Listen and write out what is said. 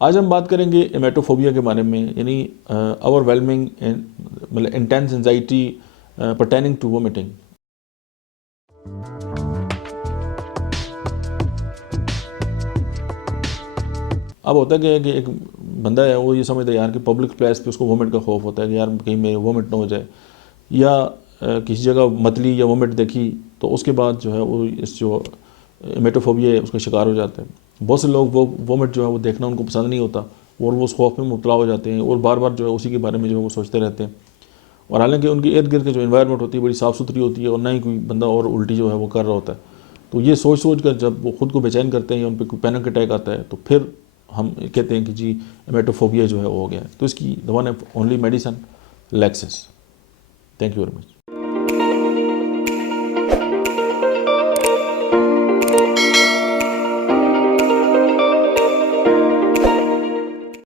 आज हम बात करेंगे एमेटोफोबिया के बारे में, यानी ओवरवेलमिंग मतलब intense anxiety pertaining to vomiting. अब होता क्या है कि एक बंदा है, वो ये समझता है यार कि पब्लिक प्लेस पे उसको वोमिट का खौफ होता है कि यार कहीं मेरे वोमिट ना हो जाए, या किसी जगह मतली या वोमिट देखी तो उसके बाद जो है वो इस जो एमेटोफोबिया है उसका शिकार हो जाते हैं। बहुत से लोग वो वोमिट जो है वो देखना उनको पसंद नहीं होता और वो उस खौफ में मुबतला हो जाते हैं और बार बार जो है उसी के बारे में जो है वो सोचते रहते हैं। और हालांकि उनकी इर्द गिर्द की जो इन्वायरमेंट होती है बड़ी साफ़ सुथरी होती है और ना ही कोई बंदा और उल्टी जो है वो कर रहा होता है। तो ये सोच सोच कर जब वो ख़ुद को बेचैन करते हैं या उन पर कोई पैनिक अटैक आता है तो फिर हम कहते हैं कि जी एमेटोफोबिया जो है वो हो गया है। तो इसकी the one and only medicine Laxis. Thank you very much.